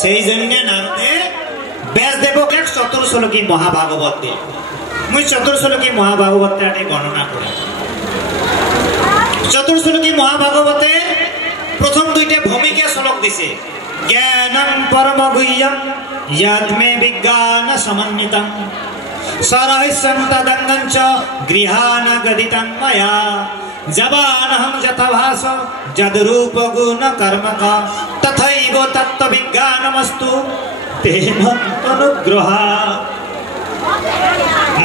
সেই জন্য নারদে ব্যাসদেবকে চতুর্শ্লোকী মহাভাগবত দিল। মুই চতুর্শ্লোকী মহাভাগবতটা আনি বর্ণনা করি। চতুর্শ্লোকী মহাভাগবতে প্রথম দুইটা ভূমিকা শ্লোক দিছে। জ্ঞানং পরম গুহ্যং যৎমে বিজ্ঞান সমন্বিতং সরহস্যং তদঙ্গং চ গৃহাণ গদিতং ময়া জবানহং যথাভাস যদ্রূপ গুণ কর্মক তথৈব তত্ত্ব বিজ্ঞানমস্তু তেন অনুগ্রহা।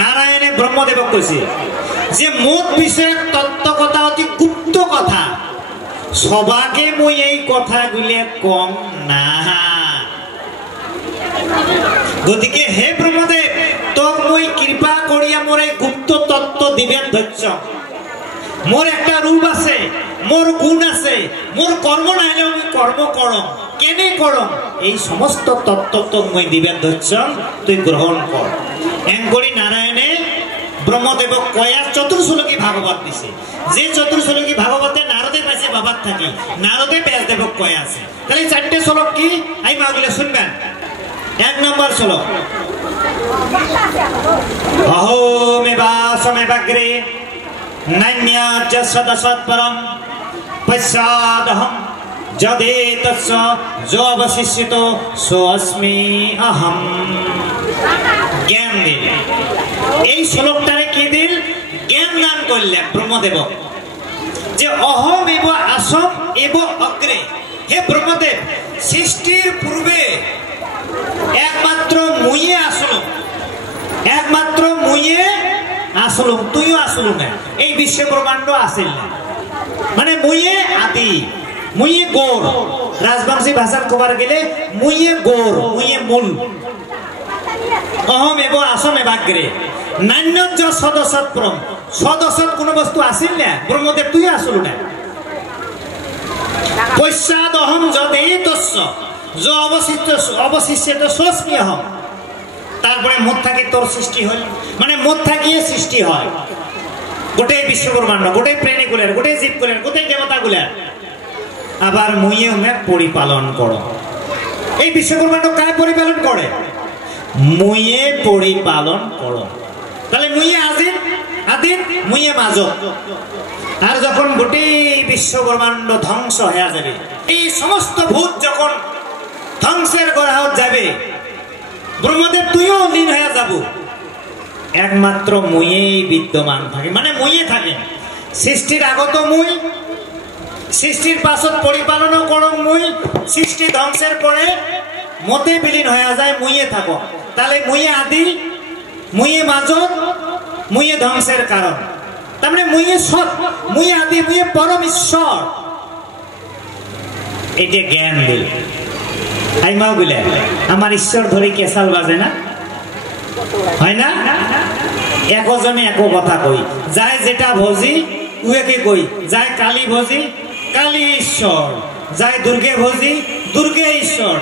নারায়ণে ব্রহ্মদেব কইছে যে মোট বিষয়ক তত্ত্ব কথা অতি গুপ্ত কথা, সবাকে মই এই কথাগুলি কম না। গতিকে হে ব্রহ্মদেব, তোক মই কৃপা করিয়া মোর এই গুপ্ত তত্ত্ব দিবেন ধৈর্য। মোর একটা রূপ আছে, মোর গুণ আছে, মোর কর্ম না হলে আমি কর্ম করম, কেনে করম, এই সমস্ত তত্ত্ব তোক মই দিবেন ধৈর্য, তুই গ্রহণ কর। এম করি নারায়ণে ব্রহ্মদেব কয়া চতুর্শ্লোকী ভাগবত দিছে। যে চতুর্শ্লোকী ভাগবতে নারদে পাইছে বাবার থাকি, নারদে ব্যাসদেব কয়া আছে। তাহলে চারটে শ্লোক কি আই মাগুলো শুনবেন। এক নম্বর শ্লোক, অহোমেবাসমে নান্যাচ সদসৎপরম পশ্চাদহম যদেতস্য যোবশিষ্যিত সোऽস্মি অহম। জ্ঞান দিল। এই শ্লোকটারে কি দিল? জ্ঞান দান করলেন ব্রহ্মদেব যে অহম এব আসম এব অগ্রে। হে ব্রহ্মদেব, সৃষ্টির পূর্বে একমাত্র মুইয়ে আসলো, একমাত্র মুইয়ে আসলো, তুইও আসলো না। এই বিশ্ব ব্রহ্মাণ্ড আসিল না, মানে মুইয়ে আদি, মুইয়ে গৌর। রাজবংশী ভাষার কবার গেলে মুইয়ে গৌর, মুইয়ে মূল। অহম এব আসম এবাগ্রে নান্যজ সদসৎ পরম। সদসৎ কোন বস্তু আসিল না, ব্রহ্মদেব তুই আসলো না। পশ্চাদ অহম যদেতস্য য অবশিষ্যিত সোऽস্মি অহম। তারপরে মোট থাকি তোর সৃষ্টি হল, মানে মোট থাকিয়ে সৃষ্টি হয় গোটাই বিশ্বব্রহ্মাণ্ড, গোটাই প্রাণীগুলার, গোটাই জীবগুলার, গোটাই দেবতাগুলার। আবার মুইয়ে উমেক পরিপালন করো। এই বিশ্বব্রহ্মাণ্ড কায় পরিপালন করে? মুইয়ে পরিপালন করো। তাহলে মুইয়ে আদিন, আদিন মুইয়ে মাজত। আর যখন গোটাই বিশ্বব্রহ্মাণ্ড ধ্বংস হয়ে যাবে, এই সমস্ত ভূত যখন ধ্বংসের গড়াহত যাবে, ব্রহ্মদেব তুইও লীন হয়ে যাব, একমাত্র মুইয়েই বিদ্যমান থাকে, মানে মুইয়ে থাকে। সৃষ্টির আগত মুই, সৃষ্টির পাছত পরিপালনও করো মুই, সৃষ্টি ধ্বংসের পরে মতে বিলীন হয়ে যায়, মুইয়ে থাকো। তাহলে মুইয়ে আদি, মুইয়ে মাজত, মুইয়ে ধ্বংসের কারণ। তার মানে মুইয়ে সৎ, মুইয়ে আদি, মুইয়ে পরম ঈশ্বর। এটা জ্ঞান দিল। আইমাও বলে আমার ঈশ্বর ধরে কেসাল বাজে না, হয় না? একজনে এক কথা কই, যায় যেটা ভজি উয়েকে কই, যায় কালী ভজি কালী ঈশ্বর, যায় দুর্গে ভজি দুর্গে ঈশ্বর,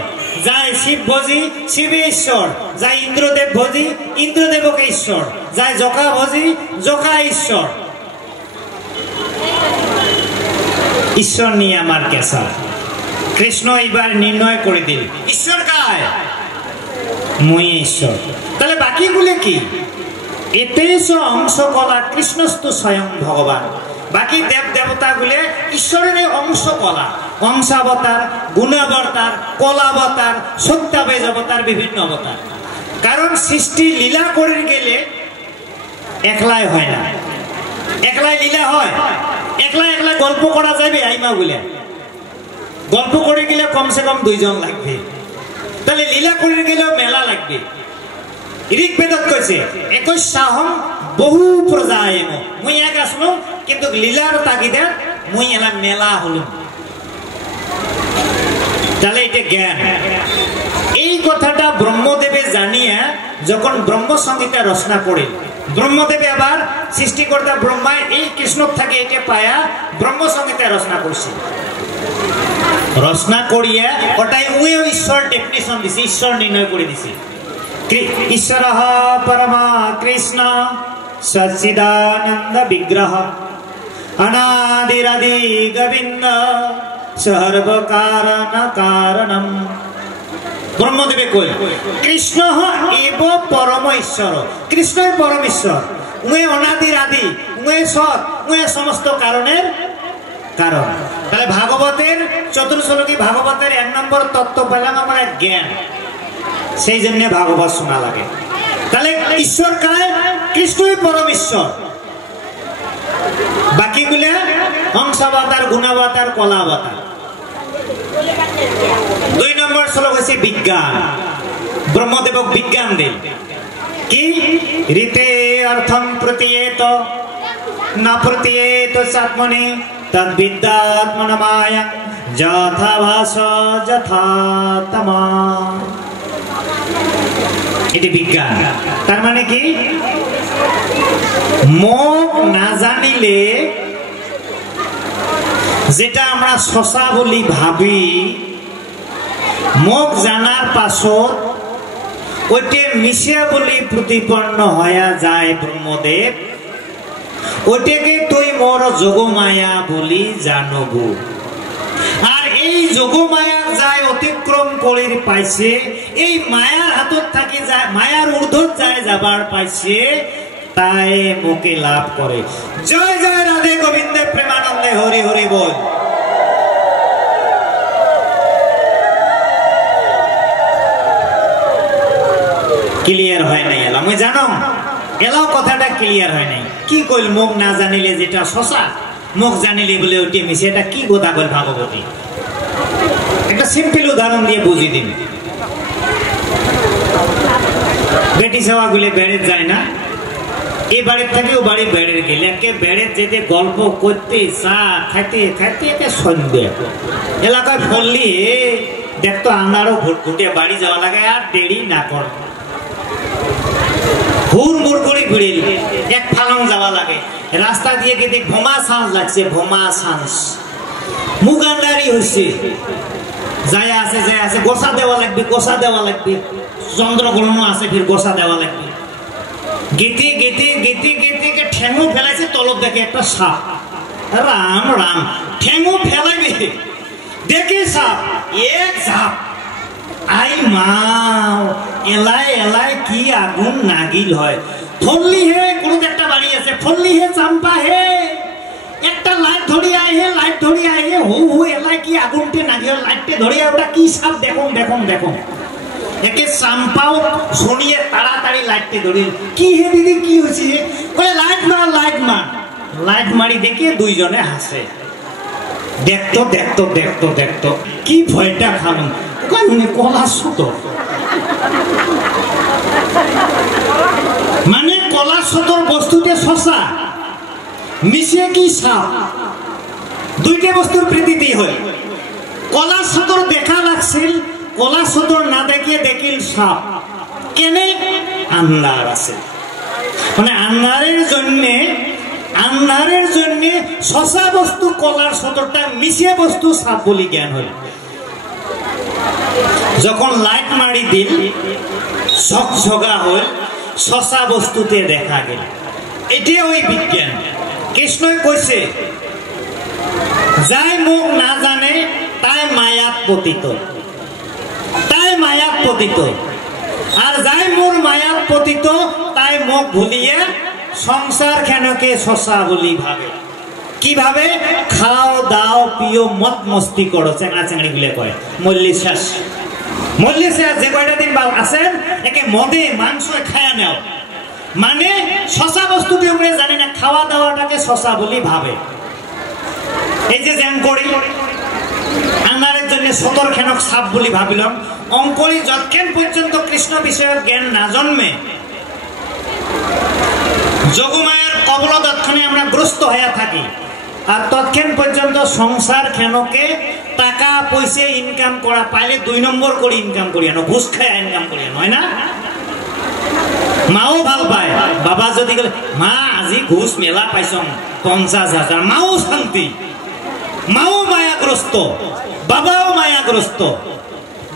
যায় শিব ভজি শিবে ঈশ্বর, যায় ইন্দ্রদেব ভজি ইন্দ্রদেবকে ঈশ্বর, যায় জকা ভজি জকা ঈশ্বর। ঈশ্বর নিয়ে আমার কেসাল। কৃষ্ণ এইবার নির্ণয় করে দিল ঈশ্বর কায়? মুই ঈশ্বর। তাহলে বাকিগুলো কি? এতেশ অংশ কলা কৃষ্ণস্তু স্বয়ং ভগবান। বাকি দেব দেবতা গুলে ঈশ্বরের অংশ কলা, অংশাবতার, গুণাবতার, কলাবতার, সত্যাবেজ অবতার, বিভিন্ন অবতার। কারণ সৃষ্টি লীলা করে গেলে একলাই হয় না, একলাই লীলা হয়। একলা একলা গল্প করা যাবে? আইমা বলে গল্প করে গেলে কমসে কম দুইজন লাগবে, তাহলে লীলা করে গেলেও মেলা লাগবে। ঋগ্বেদত কইছে একস্যাহম বহু প্রজায়েন। মুই এক আসলো, কিন্তু লীলার তাগিদে মুই এলা মেলা হলো। তাহলে এটা জ্ঞান। এই কথাটা ব্রহ্মদেবে জানিয়া যখন ব্রহ্ম সংহিতা রচনা করে, ব্রহ্মদেবে আবার সৃষ্টিকর্তা ব্রহ্মা এই কৃষ্ণ থাকে এটা পায়া ব্রহ্ম সংহিতা রচনা করছে। রচনা করিয়া ওটাই উয়েও ঈশ্বর ডেফিনিশন দিছে, ঈশ্বর নির্ণয় করে দিছে। ঈশ্বর পরমা কৃষ্ণ সচ্চিদানন্দ বিগ্রহ অনাদিরাদি গোবিন্দ সর্ব কারণ কারণম ব্রহ্মদেবে কই কৃষ্ণ এব পরম ঈশ্বর, কৃষ্ণই পরম ঈশ্বর, উয়ে অনাদির আদি, উয়ে সৎ, উয়ে সমস্ত কারণের কারণ। তাহলে ভাগবতের চতুর্শ্লোকী ভাগবতের 1 নম্বর তত্ত্ব পেলাম আমরা জ্ঞান, সেই জন্য ভাগবত শোনা লাগে। তাহলে ঈশ্বর কায়, কৃষ্ণই পরম ঈশ্বর, বাকিগুলা হংসাবতার, গুণাবতার, কলাবতার। 2 নম্বর শ্লোক হচ্ছে বিজ্ঞান, ব্রহ্মদেব বিজ্ঞান দিল কি রীতে অর্থম প্রতীয়েত না প্রতীয়েত চাত্মনি তদ্বিদ্যাত্মনমায়া যথা ভাস যথা তমা। এটি বিজ্ঞান। তার মানে কি মুখ না জানিলে যেটা আমরা শশা বলি ভাবি, মুখ জানার পাছত ওইটে মিশিয়া বলি প্রতিপন্ন হয়ে যায় ব্রহ্মদেব, ওইটাকে তুই মোর যোগমায়া বলি জানব। আর এই যোগমায়া যায় অতিক্রম করে পাইছে, এই মায়ার হাতত থাকি যায়, মায়ার ঊর্ধ্বত যায় যাবার পাইছে, তাই মুকে লাভ করে। জয় জয় রাধে গোবিন্দে প্রেমানন্দে হরি হরি বল। ক্লিয়ার হয় নাই এলা, আমি জানো এলাও কথাটা ক্লিয়ার হয় নাই। কি কইল মুখ না জানিলে যেটা শশা, মুখ জানিলে বলে ওটি মিশে, এটা কি কথা কইল ভাগবতী? একটা সিম্পল উদাহরণ দিয়ে বুঝিয়ে দিন। বেটি সেবা গুলে বেড়ে যায় না, এই বাড়ির থেকে ও বাড়ি বেড়ে গেলে একে বেড়ে যেতে গল্প করতে, চা খাইতে খাইতে একে সন্ধ্যে এলাকায় ফললি দেখতো আমারও ঘুটঘুটে বাড়ি যাওয়া লাগে, আর দেরি না কর হুর মুর করে ভিড়ে এক ফালং যাওয়া লাগে। রাস্তা দিয়ে গেতে ভোমা সাঁস লাগছে, ভোমা সাঁস মুগান্ডারি হয়েছে, যায় আছে গোসা দেওয়া লাগবে, গোসা দেওয়া লাগবে, চন্দ্রগ্রহণ আছে ফির গোসা দেওয়া লাগবে। গেতে গেতে গেতে গেতে ঠেঙো ফেলাইছে, তলব দেখে একটা সাপ, রাম রাম ঠেঙো ফেলাইবে দেখে সাপ, এক সাপ আই মা এলাই এলাই কি আগুন নাগিল হয়। ফল্লি হে কোনো একটা বাড়ি আছে, ফল্লি হে চাম্পা হে একটা লাইট ধরি আয় হে, লাইট ধরি আয় হে, হু হু এলাই কি আগুনটে নাগিল, লাইটে ধরি আয়, ওটা কি সাপ দেখুন দেখুন দেখুন। একে চাম্পাও শুনিয়ে তাড়াতাড়ি লাইটে ধরি, কি হে দিদি কি হয়েছে, বলে লাইট মার লাইট মার। লাইট মারি দেখে দুইজনে হাসে, দেখতো দেখতো দেখতো দেখতো কি ভয়টা খাবেন কলা সতর, মানে কলা সতর বস্তুতে শশা মিশিয়ে কি সাপ, দুইটা বস্তুর প্রতীতি হয়। কলা সতর দেখা লাগছিল, কলা সতর না দেখিয়ে দেখিল সাপ, কেনে আন্ধার আছে, মানে আন্ধারের জন্য শশা বস্তু কলার সতরটা মিশিয়ে বস্তু সাপ বলি জ্ঞান হল। যখন লাইট মারি দিল ঝকঝকা হল, শশা বস্তুতে দেখা গেল। এটাই ওই বিজ্ঞান। কৃষ্ণই কইছে যাই মুখ না জানে তাই মায়াত পতিত, তাই মায়াত পতিত, আর যাই মোর মায়াত পতিত তাই মুখ ভুলিয়ে সংসার খেনকে শশা বলি ভাবে। কিভাবে? খাও দাও পিও মত মস্তি করো, চেংড়া চেংড়ি গুলে কয় মল্লি শেষ, মল্লি শেষ। যে কয়টা দিন আছেন একে মদে মাংস খায়া নেও, মানে শশা বস্তুটি উপরে জানি না, খাওয়া দাওয়াটাকে শশা বলি ভাবে। এই যে জ্যাম করি আন্ধারের জন্য সতর খেনক সাপ বলি ভাবিলাম, অঙ্করি যতক্ষণ পর্যন্ত কৃষ্ণ বিষয়ক জ্ঞান না জন্মে, যোগমায়ের কবল দক্ষণে আমরা গ্রস্ত হয়ে থাকি, আর ততক্ষণ পর্যন্ত সংসার খেনকে টাকা পয়সা ইনকাম করা পাইলে 2 নম্বর করে ইনকাম করি আনো, ঘুষ খায় ইনকাম করি আনো, হয় না? মাও ভাল পায়, বাবা যদি গেলে মা আজি ঘুষ মেলা পাইছ 50,000, মাও শান্তি, মাও মায়াগ্রস্ত, বাবাও মায়াগ্রস্ত।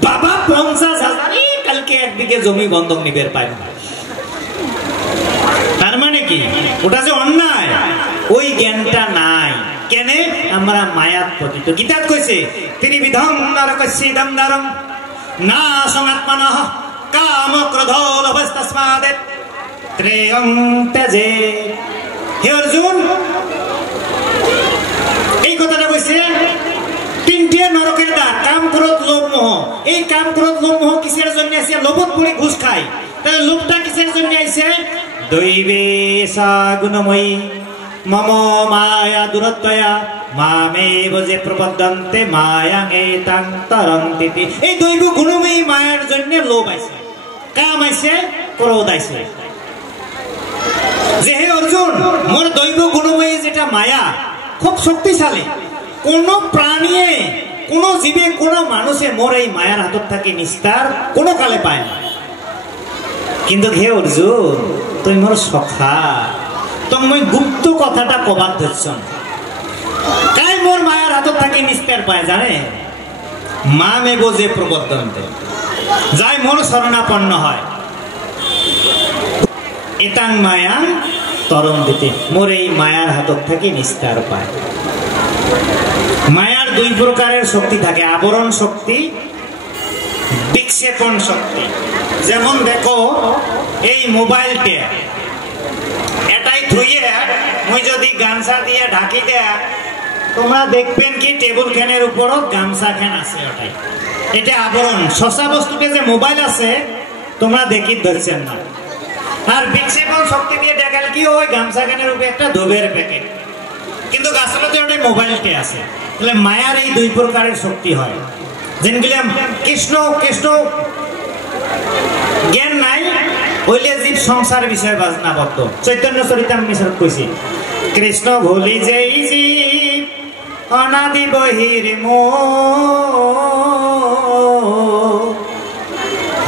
বাবা 50,000 কালকে 1 বিঘে জমি বন্ধক নিবের পায়। তার মানে কি ওটা যে অন্যায়, ওই জ্ঞানটা নাই। কেন? আমরা মায়াত পতিত। গীতাত কইছে তিনি বিধম নরকস্যিদম নরম না সনাত্মনঃ কাম ক্রোধ লোভস্তস্মাদেব ত্রয়ং ত্যজে। হে অর্জুন, এই কথাটা কইছে তিনটে নরকের দ্বার, কাম ক্রোধ লোভ মোহ। এই কাম ক্রোধ লোভ মোহ কিসের জন্য আছে? লোভত পড়ে ঘুষ খায়। তাহলে লোভটা কিসের জন্য আইছে? দৈবে সা গুণময়ী মম মায়া দুরত্বয়া মামেব যে প্রপদ্যন্তে মায়াং এতাং তরন্তি। এই দৈব গুণময়ী মায়ার জন্য লোভ আইছে, কাম আইছে, ক্রোধ আইছে। যে হে অর্জুন, মোর দৈব গুণময়ী যেটা মায়া খুব শক্তিশালী। কোন প্রাণীয়ে, কোন জীবে, কোন মানুষে মোর এই মায়ার হাতত থাকি নিস্তার কোনো কালে পায় না। কিন্তু হে অর্জুন, তুই মোর সখা, তুমি গুপ্ত কথাটা কবার ধরছ। তাই মোর মায়ার হাতত থাকি নিস্তার পায় জানে? মা মে বোঝে প্রবর্তনতে, যাই মোর শরণাপন্ন হয়। এতাং মায়া তরণ দিতে, মোর এই মায়ার হাতত থাকি নিস্তার পায়। মায়ার দুই প্রকারের শক্তি থাকে, আবরণ শক্তি, বিক্ষেপণ শক্তি। যেমন দেখো এই মোবাইলটা, এটাই ধুইয়ে মই যদি গামছা দিয়ে ঢাকি দেয়া, তোমরা দেখবেন কি টেবিল ফ্যানের উপরও গামছা ফ্যান আছে। ওটাই, এটা আবরণ। শশা বস্তুতে যে মোবাইল আছে তোমরা দেখি ধরছেন না। আর বিক্ষেপণ শক্তি দিয়ে দেখাল কি ওই গামছা ফ্যানের উপরে একটা ধোবের প্যাকেট, কিন্তু আসলে ওটাই মোবাইলটা আছে। তাহলে মায়ার এই দুই প্রকারের শক্তি হয়। যেগুলি কৃষ্ণ কৃষ্ণ জ্ঞান নাই, হইলে জীব সংসার বিষয় বাজনাবদ্ধ। চৈতন্য চরিতামৃত কইছি, কৃষ্ণ ভুলি যেই জীব অনাদি বহির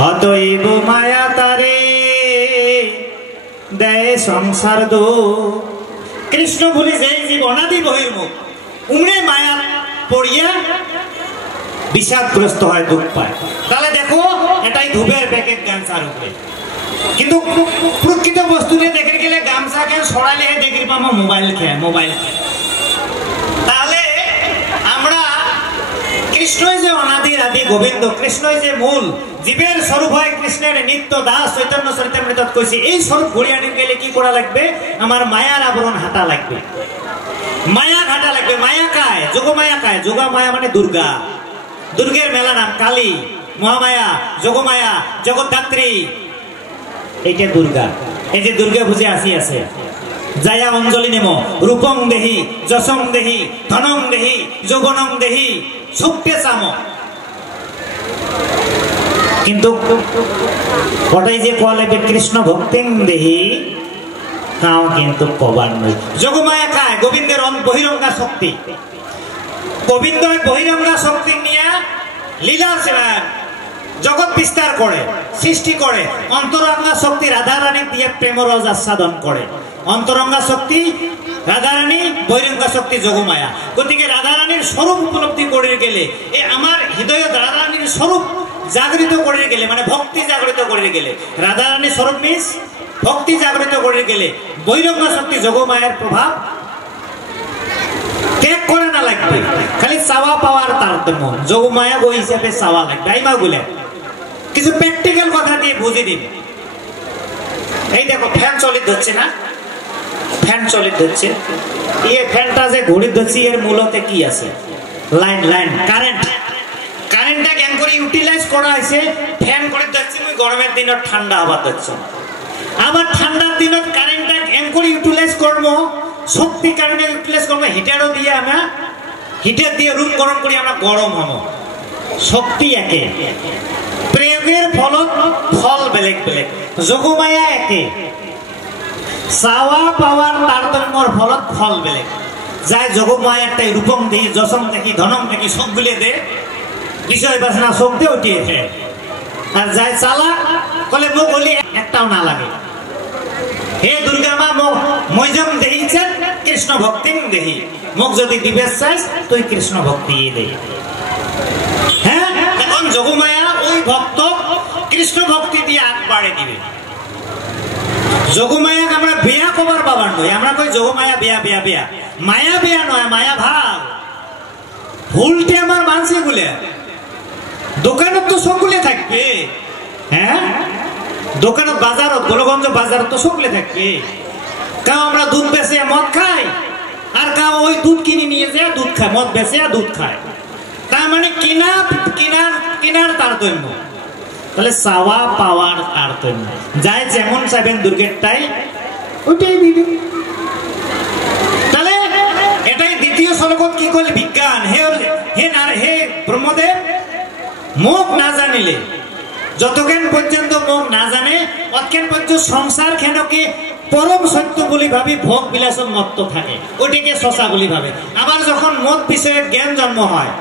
অতএব মায়া তারে দেয় সংসার দো। কৃষ্ণ ভুলি যেই জীব অনাদি বহির্মুখ, উমরে মায়া পড়িয়া বিষাদগ্রস্ত হয়, দুঃখ পায়। তাহলে দেখো এটাই ধুবের প্যাকেট গামছার উপরে, কিন্তু প্রকৃত বস্তুতে দেখে গেলে গামছা খেয়ে সরাইলে দেখি পাবো মোবাইল খেয়ে, মোবাইল খেয়ে। তাহলে আমরা কৃষ্ণই যে অনাদি আদি গোবিন্দ, কৃষ্ণই যে মূল, জীবের স্বরূপ হয় কৃষ্ণের নিত্য দাস। চৈতন্য চরিতামৃত কইছি এই স্বরূপ ঘুরিয়ে আনতে গেলে কি করা লাগবে? আমার মায়ার আবরণ হাঁটা লাগবে, মায়া ঘাটা লাগবে। মায়া কায়? যোগমায়া কায়? যোগমায়া মানে দুর্গা, দুর্গের মেলা নাম কালী, মহামায়া, যোগমায়া, জগদ্ধাত্রী, এইটা দুর্গা। এই যে দুর্গা পুজো আসি আছে, যায়া অঞ্জলি নেম রূপং দেহি যশং দেহি ধনং দেহি যৌবনং দেহি সুপ্তে চাম। কিন্তু ওটাই যে কলে কৃষ্ণ ভক্তিং দেহি, তাও কিন্তু কবার নয়। যোগমায়া কায়? গোবিন্দের বহিরঙ্গা শক্তি। গোবিন্দ বহিরঙ্গা শক্তি নিয়ে লীলা জগৎ বিস্তার করে, সৃষ্টি করে। অন্তরঙ্গা শক্তি রাধারানী দিয়ে প্রেমরস আস্বাদন করে। অন্তরঙ্গা শক্তি রাধারানী, বহিরঙ্গা শক্তি যোগমায়া। গতিকে রাধারানীর স্বরূপ উপলব্ধি করে গেলে, আমার হৃদয় রাধারানীর স্বরূপ জাগৃত করে গেলে, মানে ভক্তি জাগৃত করে গেলে, রাধারানীর স্বরূপ মিস ভক্তি জাগৃত করে গেলে বহিরঙ্গা শক্তি যোগমায়ার প্রভাব ত্যাগ করে না লাগবে। খালি চাওয়া পাওয়ার তারতম্য, যোগমায়া গো হিসাবে চাওয়া লাগবে। আইমা গুলে কিছু প্র্যাকটিক্যাল কথা দিয়ে বুঝিয়ে দিন। এই দেখো ফ্যান চলিত হচ্ছে না, ফ্যান চলিত হচ্ছে। এই ফ্যানটা যে ঘুরিয়ে ধরছি, এর মূলতে কি আছে? Line, line, current. কারেন্টটা কেন করে ইউটিলাইজ করা হয়েছে? ফ্যান করে ধরছি মুই গরমের দিনত ঠান্ডা হবার ধরছো, আবার ঠান্ডার দিনত কারেন্টটা কেন করে ইউটিলাইজ করবো? শক্তি কারণে ইউটিলাইজ করবো হিটারও দিয়ে, আমরা হিটার দিয়ে রুম গরম করি, আমরা গরম হবো। শক্তি একে, প্রয়োগের ফলত ফল বেলেগ বেলেগ। যোগমায়া একে, চাওয়া পাওয়ার তারতম্যর ফলত ফল বেলেগ। যাই যোগমায়াটাই রূপম দেখি, যশম দেখি, ধনম দেখি, সবগুলি দে বিষয় বাসনা শক্তি উঠিয়েছে। আর যাই চালা বলে মুখ বলি একটাও না লাগে। হে দুর্গা মা, মৈজম দেখিছেন কৃষ্ণ ভক্তি দেহি, মুখ যদি দিবে চাইস তুই কৃষ্ণ ভক্তি দে। হ্যাঁ, এখন যোগমায়া ওই ভক্ত কৃষ্ণ ভক্তি দিয়ে আগ বাড়ে দিবে। যোগমায়াকে আমরা বিয়া কবার পাবার নয়, আমরা কই যোগমায়া বিয়া বিয়া বিয়া, মায়া বিয়া নয়, মায়া ভাব। ভুলটি আমার মানসি গুলে দোকানত তো সকলে থাকবে, হ্যাঁ দোকানত বাজারত গোলগঞ্জ বাজারত তো সকলে থাকবে। কাউ আমরা দুধ বেচে মদ খাই, আর কাউ ওই দুধ কিনে নিয়ে যায় দুধ খায়, মদ বেচে আর দুধ খায়। তার মানে কেনার তারতম্য। তাহলে চাওয়া পাওয়ার তারতম্য। যাই যেমন চাইবেন দুর্গেরটাই ওইটাই দিবেন। তাহলে এটাই দ্বিতীয় শ্লোকত কি করলে বিজ্ঞান। হে ব্রহ্মদেব, মুখ না জানিলে, যতক্ষণ পর্যন্ত মুখ না জানে অতক্ষণ পর্যন্ত সংসার খেনকে পরম সত্য বলি ভাবি ভোগ বিলাসন মত্ত থাকে, ওইটাকে শশা বলি ভাবে। আবার যখন মত বিষয়ে জ্ঞান জন্ম হয়,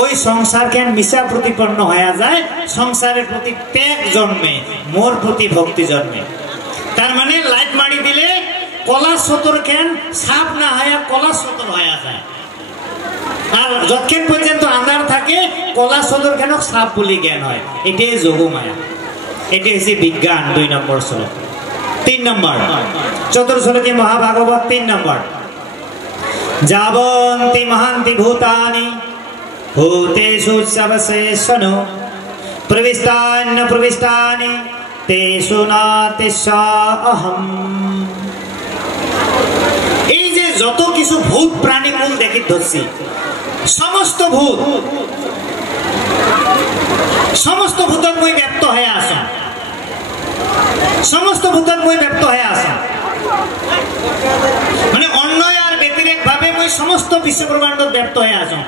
ওই সংসার জ্ঞান মিশা প্রতিপন্ন হয়ে যায়, সংসারের প্রতি ত্যাগ জন্মে, মোর প্রতি ভক্তি জন্মে। তার মানে লাইট মারি দিলে কলা সতর জ্ঞান সাপ না হয় কলা সতর হয়ে যায়। আর যতক্ষণ পর্যন্ত আন্ধার থাকে কলা সদর কেন সাপ বলি জ্ঞান হয়। এটাই যোগমায়া, এটাই হচ্ছে বিজ্ঞান। 2 নম্বর শ্লোক। 3 নম্বর চতুর্শ্লোকে মহাভাগবত 3 নম্বর। যাবন্তি মহান্তি ভূতানি ভূতেষু সবশেষনো প্রবিষ্টান্য প্রবিষ্টানি তেষু নাতিশা অহম। এই যে যত কিছু ভূত প্রাণী মূল দেখি ধরছি, সমস্ত ভূতত মই ব্যক্ত হয়ে আসা, সমস্ত ভূতত মই ব্যক্ত হয়ে আসা। মানে অন্যয় আর ব্যতিরেক ভাবে মই সমস্ত বিশ্ব ব্রহ্মাণ্ডত ব্যক্ত হয়ে আসা।